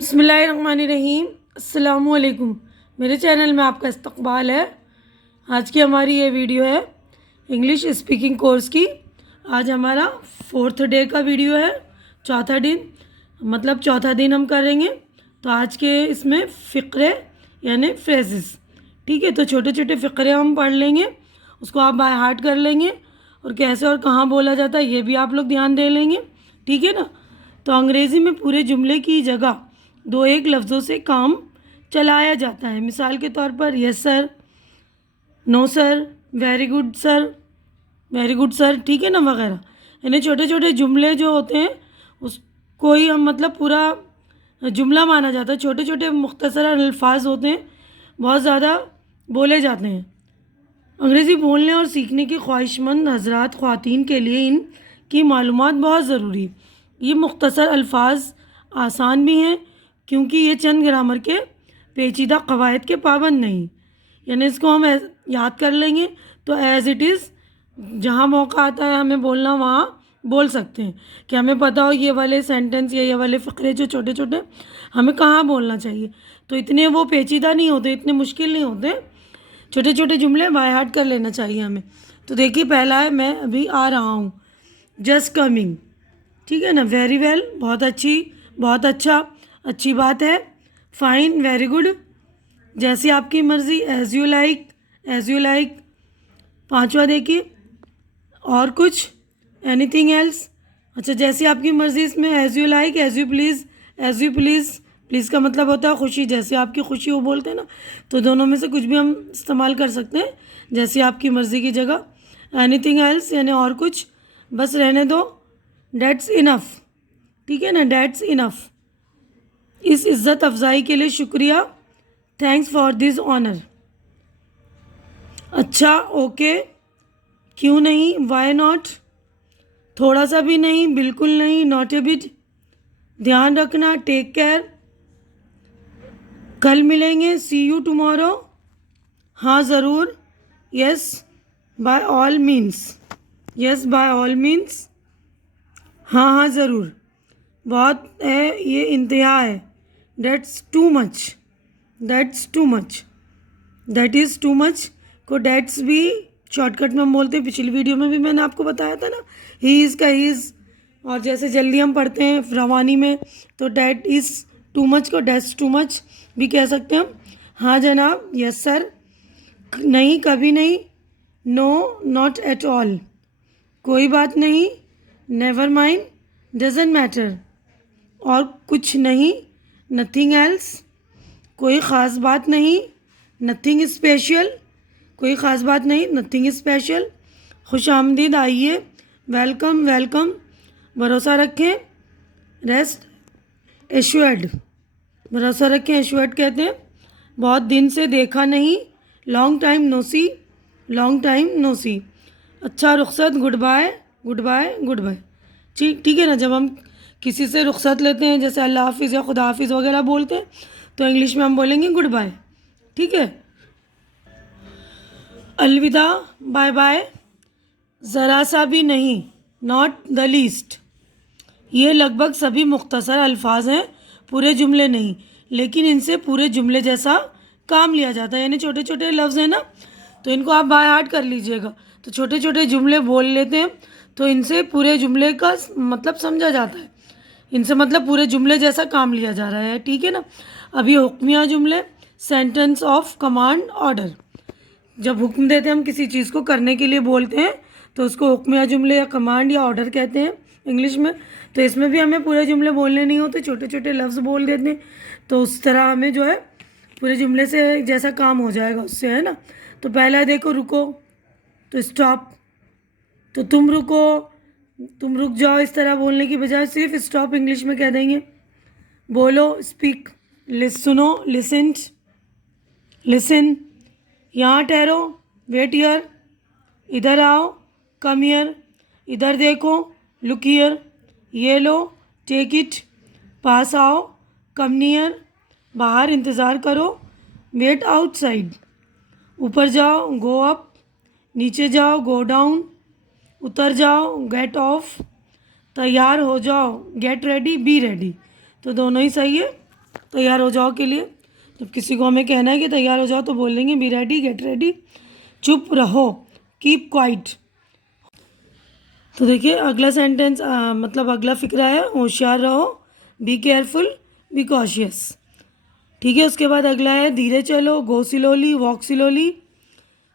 बिस्मिल्लाहिर्रहमानिर्रहीम। अस्सलामुअलैकुम। मेरे चैनल में आपका इस्तकबाल है। आज की हमारी ये वीडियो है इंग्लिश स्पीकिंग कोर्स की। आज हमारा 4th डे का वीडियो है, चौथा दिन, मतलब चौथा दिन हम करेंगे। तो आज के इसमें फ़िक्रे यानी फ्रेजेस, ठीक है। तो छोटे छोटे फ़िक्रे हम पढ़ लेंगे, उसको आप बाय हार्ट कर लेंगे और कैसे और कहाँ बोला जाता है ये भी आप लोग ध्यान दे लेंगे, ठीक है ना। तो अंग्रेज़ी में पूरे जुमले की जगह दो एक लफ्ज़ों से काम चलाया जाता है। मिसाल के तौर पर yes sir, no sir, very good sir, very good sir, ठीक है ना, वगैरह। यानी छोटे छोटे जुमले जो होते हैं उसको ही हम मतलब पूरा जुमला माना जाता है। छोटे छोटे मुख्तसर अल्फाज होते हैं, बहुत ज़्यादा बोले जाते हैं। अंग्रेज़ी बोलने और सीखने की ख्वाहिशमंद हज़रात ख़वातीन के लिए इनकी मालूमात बहुत ज़रूरी है। ये मुख्तसर अल्फाज आसान भी हैं क्योंकि ये चंद ग्रामर के पेचीदा कवायद के पाबंद नहीं। यानी इसको हम याद कर लेंगे तो एज़ इट इज़ जहाँ मौका आता है हमें बोलना वहाँ बोल सकते हैं कि हमें पता हो ये वाले सेंटेंस या ये वाले फ़करे जो छोटे छोटे हमें कहाँ बोलना चाहिए। तो इतने वो पेचीदा नहीं होते, इतने मुश्किल नहीं होते, छोटे छोटे जुमले बाय हार्ट कर लेना चाहिए हमें। तो देखिए पहला है मैं अभी आ रहा हूँ, जस्ट कमिंग, ठीक है ना। वेरी वेल, बहुत अच्छी, बहुत अच्छा, अच्छी बात है। फाइन, वेरी गुड, जैसी आपकी मर्ज़ी, as you like, as you like. पांचवा देखिए, और कुछ, एनीथिंग एल्स। अच्छा, जैसी आपकी मर्ज़ी इसमें as you like, as you please, as you please. Please का मतलब होता है खुशी, जैसे आपकी खुशी वो बोलते हैं ना। तो दोनों में से कुछ भी हम इस्तेमाल कर सकते हैं, जैसी आपकी मर्ज़ी की जगह। एनीथिंग एल्स यानी और कुछ, बस रहने दो, डेट्स इनफ, ठीक है ना, डेट्स इनफ। इस इज़्ज़त अफजाई के लिए शुक्रिया, थैंक्स फॉर दिस ऑनर। अच्छा, ओके, क्यों नहीं, वाई नॉट, थोड़ा सा भी नहीं, बिल्कुल नहीं, नॉट ए बिट, ध्यान रखना, टेक केयर, कल मिलेंगे, सी यू टुमारो, हाँ ज़रूर, yes by all means, yes by all means, हाँ हाँ ज़रूर, बहुत है, ये इंतहा है, that's too much, that's too much, that is too much को डेट्स भी शॉर्टकट में हम बोलते हैं। पिछली वीडियो में भी मैंने आपको बताया था ना, ही इज़ का ही इज़। और जैसे जल्दी हम पढ़ते हैं रवानी में तो डेट इज़ टू मच को डेट्स टू मच भी कह सकते हैं हम। हाँ जनाब, यस सर, नहीं कभी नहीं, नो नॉट एट ऑल, कोई बात नहीं, नेवर माइंड, डजेंट मैटर, और कुछ नहीं, नथिंग एल्स, कोई ख़ास बात नहीं, नथिंग स्पेशल, कोई ख़ास बात नहीं, नथिंग स्पेशल, खुश आमदीद, आइए, वेलकम वेलकम, भरोसा रखें, रेस्ट एश्योर्ड, भरोसा रखें एश्योर्ड कहते हैं। बहुत दिन से देखा नहीं, long time no see, long time no see. अच्छा, रुखसत, good bye, good bye, good bye, ठीक, ठीक है ना। जब हम किसी से रुखसत लेते हैं जैसे अल्लाह हाफिज़ या खुदा हाफिज़ वगैरह बोलते हैं तो इंग्लिश में हम बोलेंगे गुड बाय, ठीक है। अलविदा, बाय बाय, ज़रा सा भी नहीं, नॉट द लीस्ट। ये लगभग सभी मुख्तसर अल्फाज हैं, पूरे जुमले नहीं, लेकिन इनसे पूरे जुमले जैसा काम लिया जाता है। यानी छोटे छोटे लफ्ज़ हैं ना, तो इनको आप बाय हार्ट कर लीजिएगा। तो छोटे छोटे जुमले बोल लेते हैं तो इनसे पूरे जुमले का मतलब समझा जाता है, इनसे मतलब पूरे जुमले जैसा काम लिया जा रहा है, ठीक है ना। अभी हुक्मिया जुमले, सेंटेंस ऑफ कमांड ऑर्डर। जब हुक्म देते हैं हम किसी चीज़ को करने के लिए बोलते हैं तो उसको हुक्मिया जुमले या कमांड या ऑर्डर कहते हैं इंग्लिश में। तो इसमें भी हमें पूरे जुमले बोलने नहीं होते, छोटे छोटे लफ्ज़ बोल देते हैं, तो उस तरह हमें जो है पूरे जुमले से जैसा काम हो जाएगा उससे, है ना। तो पहला देखो, रुको, तो स्टॉप, तो तुम रुको, तुम रुक जाओ, इस तरह बोलने की बजाय सिर्फ स्टॉप इंग्लिश में कह देंगे। बोलो, स्पीक, सुनो, लिसेंट, लिसन, यहाँ ठहरो, वेट हियर, इधर आओ, कम हियर, इधर देखो, लुक हियर, ये लो, टेक इट, पास आओ, कम नियर, बाहर इंतज़ार करो, वेट आउटसाइड, ऊपर जाओ, गो अप, नीचे जाओ, गो डाउन, उतर जाओ, गेट ऑफ, तैयार हो जाओ, गेट रेडी, बी रेडी। तो दोनों ही सही है। तैयार हो जाओ के लिए। जब किसी को हमें कहना है कि तैयार हो जाओ तो बोल देंगे बी रेडी, गेट रेडी, चुप रहो, कीप क्वाइट। तो देखिए अगला सेंटेंस मतलब अगला फिक्रा है होशियार रहो, बी केयरफुल, बी कॉशियस। ठीक है, उसके बाद अगला है धीरे चलो, गो स्लोली, वॉक स्लोली,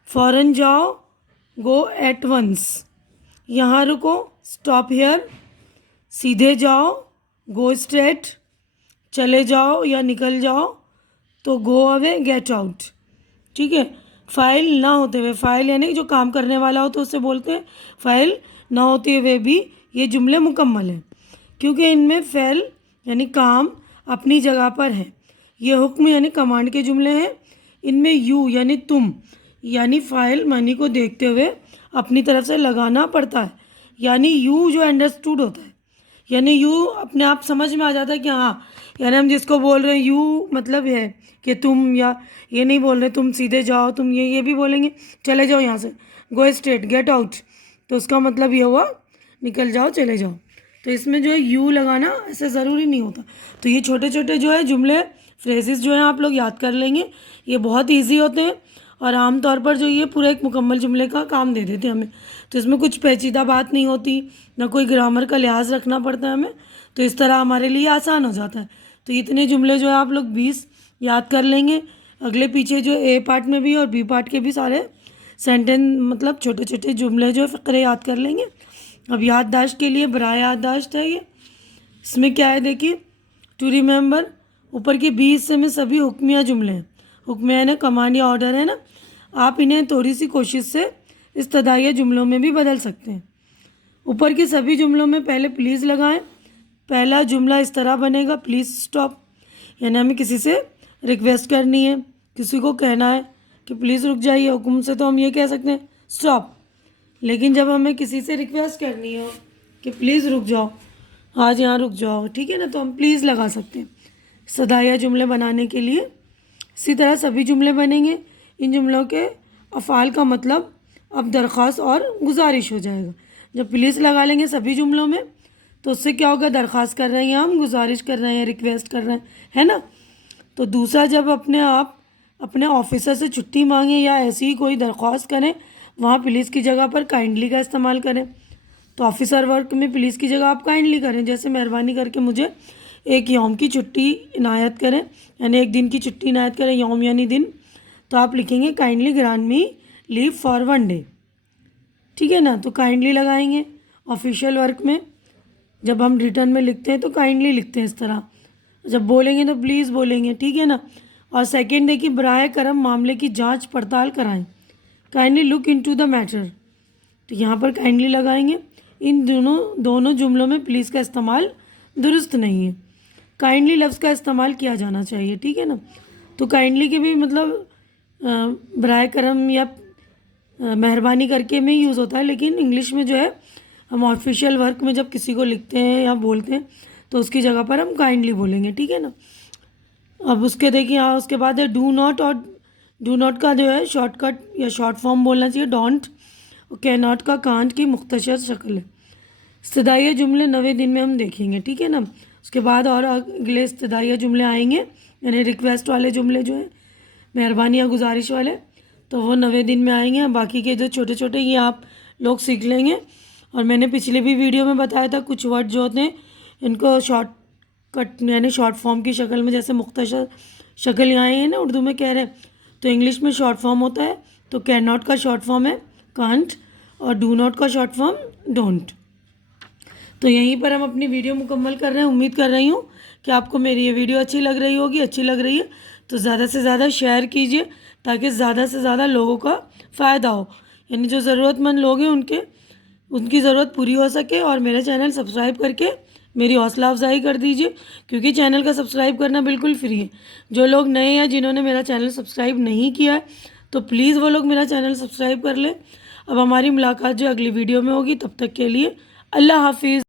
फौरन जाओ, गो एट वंस, यहाँ रुको, स्टॉप हेयर, सीधे जाओ, गो स्ट्रेट, चले जाओ या निकल जाओ तो गो अवे, गेट आउट। ठीक है, फाइल ना होते हुए, फाइल यानी जो काम करने वाला हो तो उससे बोलते हैं, फाइल ना होते हुए भी ये जुमले मुकम्मल हैं क्योंकि इनमें फ़ेल यानी काम अपनी जगह पर है। ये हुक्म यानी कमांड के जुमले हैं। इनमें यू यानी तुम यानी फ़ाइल मानी को देखते हुए अपनी तरफ से लगाना पड़ता है, यानी यू जो अंडरस्टूड होता है, यानी यू अपने आप समझ में आ जाता है कि हाँ, यानी हम जिसको बोल रहे हैं यू मतलब है कि तुम, या ये नहीं बोल रहे तुम सीधे जाओ, तुम ये भी बोलेंगे चले जाओ यहाँ से, गो स्ट्रेट, गेट आउट, तो उसका मतलब ये हुआ निकल जाओ, चले जाओ। तो इसमें जो है यू लगाना ऐसे ज़रूरी नहीं होता। तो ये छोटे छोटे जो है जुमले फ्रेजेस जो हैं आप लोग याद कर लेंगे, ये बहुत ईजी होते हैं और आमतौर पर जो ये पूरा एक मुकम्मल जुमले का काम दे देते हैं हमें। तो इसमें कुछ पेचीदा बात नहीं होती, ना कोई ग्रामर का लिहाज रखना पड़ता है हमें, तो इस तरह हमारे लिए आसान हो जाता है। तो इतने जुमले जो है आप लोग 20 याद कर लेंगे। अगले पीछे जो ए पार्ट में भी और बी पार्ट के भी सारे सेंटेंस मतलब छोटे छोटे जुमले जो है फ़करे याद कर लेंगे। अब याददाश्त के लिए बराए याददाश्त है ये। इसमें क्या है देखिए, टू रिमेंबर, ऊपर के 20 हिस्से में सभी हुक्मिया जुमले हैं। हुक्मिया ना कमांड या ऑर्डर है ना, आप इन्हें थोड़ी सी कोशिश से इस्तदाइया जुमलों में भी बदल सकते हैं। ऊपर के सभी जुमलों में पहले प्लीज़ लगाएं। पहला जुमला इस तरह बनेगा, प्लीज़ स्टॉप, यानी हमें किसी से रिक्वेस्ट करनी है, किसी को कहना है कि प्लीज़ रुक जाइए। हुक्म से तो हम ये कह सकते हैं स्टॉप, लेकिन जब हमें किसी से रिक्वेस्ट करनी हो कि प्लीज़ रुक जाओ, आज यहाँ रुक जाओ, ठीक है ना, तो हम प्लीज़ लगा सकते हैं सदाया जुमले बनाने के लिए। इसी तरह सभी जुमले बनेंगे। इन जुमलों के अफ़ाल का मतलब अब दरख्वास्त और गुजारिश हो जाएगा। जब प्लीज़ लगा लेंगे सभी जुमलों में तो उससे क्या होगा, दरख्वास्त कर रहे हैं हम, गुजारिश कर रहे हैं, रिक्वेस्ट कर रहे हैं, है ना। तो दूसरा, जब आप अपने ऑफिसर से छुट्टी मांगें या ऐसी ही कोई दरख्वास्त करें, वहाँ प्लीज़ की जगह पर काइंडली का इस्तेमाल करें। तो ऑफिसर वर्क में प्लीज़ की जगह आप काइंडली करें, जैसे मेहरबानी करके मुझे एक यौम की छुट्टी इनायत करें, यानी एक दिन की छुट्टी इनायत करें, यौम यानी दिन, तो आप लिखेंगे kindly grant me leave for 1 day. ठीक है ना, तो काइंडली लगाएंगे। ऑफिशियल वर्क में जब हम रिटर्न में लिखते हैं तो काइंडली लिखते हैं इस तरह, जब बोलेंगे तो प्लीज़ बोलेंगे, ठीक है ना। और सेकंड देखिए, बराए करम मामले की जांच पड़ताल कराएं, kindly look into the matter, तो यहाँ पर काइंडली लगाएंगे। इन दोनों जुमलों में प्लीज़ का इस्तेमाल दुरुस्त नहीं है, काइंडली लफ्ज़ का इस्तेमाल किया जाना चाहिए, ठीक है ना। तो काइंडली के भी मतलब बराए करम या मेहरबानी करके में यूज़ होता है, लेकिन इंग्लिश में जो है हम ऑफिशियल वर्क में जब किसी को लिखते हैं या बोलते हैं तो उसकी जगह पर हम काइंडली बोलेंगे, ठीक है ना। अब उसके देखिए यहाँ उसके बाद है डू नॉट, और डू नॉट का जो है शॉर्टकट या शॉर्ट फॉर्म बोलना चाहिए डोंट, और कैन नॉट का कांट की मुख्तसर शक्ल है। इस्तदाइया जुमले 90 दिन में हम देखेंगे, ठीक है ना। उसके बाद और अगले इस्तदाइया जुमले आएंगे, यानी रिक्वेस्ट वाले जुमले जो हैं, मेहरबानी या गुजारिश वाले, तो वो 90 दिन में आएंगे। बाकी के जो छोटे छोटे ये आप लोग सीख लेंगे। और मैंने पिछले भी वीडियो में बताया था कुछ वर्ड जो होते हैं इनको शॉर्ट कट यानी शॉर्ट फॉर्म की शक्ल में, जैसे मुख्तसर शक्ल यहाँ है ना उर्दू में कह रहे हैं, तो इंग्लिश में शॉर्ट फॉर्म होता है। तो कैन नॉट का शॉर्ट फॉर्म है कांट, और डू नॉट का शॉर्ट फॉर्म डोंट। तो यहीं पर हम अपनी वीडियो मुकम्मल कर रहे हैं। उम्मीद कर रही हूँ कि आपको मेरी ये वीडियो अच्छी लग रही होगी। अच्छी लग रही है तो ज़्यादा से ज़्यादा शेयर कीजिए ताकि ज़्यादा से ज़्यादा लोगों का फ़ायदा हो, यानी जो ज़रूरतमंद लोग हैं उनकी ज़रूरत पूरी हो सके। और मेरा चैनल सब्सक्राइब करके मेरी हौसला अफजाई कर दीजिए, क्योंकि चैनल का सब्सक्राइब करना बिल्कुल फ्री है। जो लोग नए हैं जिन्होंने मेरा चैनल सब्सक्राइब नहीं किया है तो प्लीज़ वो लोग मेरा चैनल सब्सक्राइब कर लें। अब हमारी मुलाकात जो अगली वीडियो में होगी, तब तक के लिए अल्लाह हाफिज़।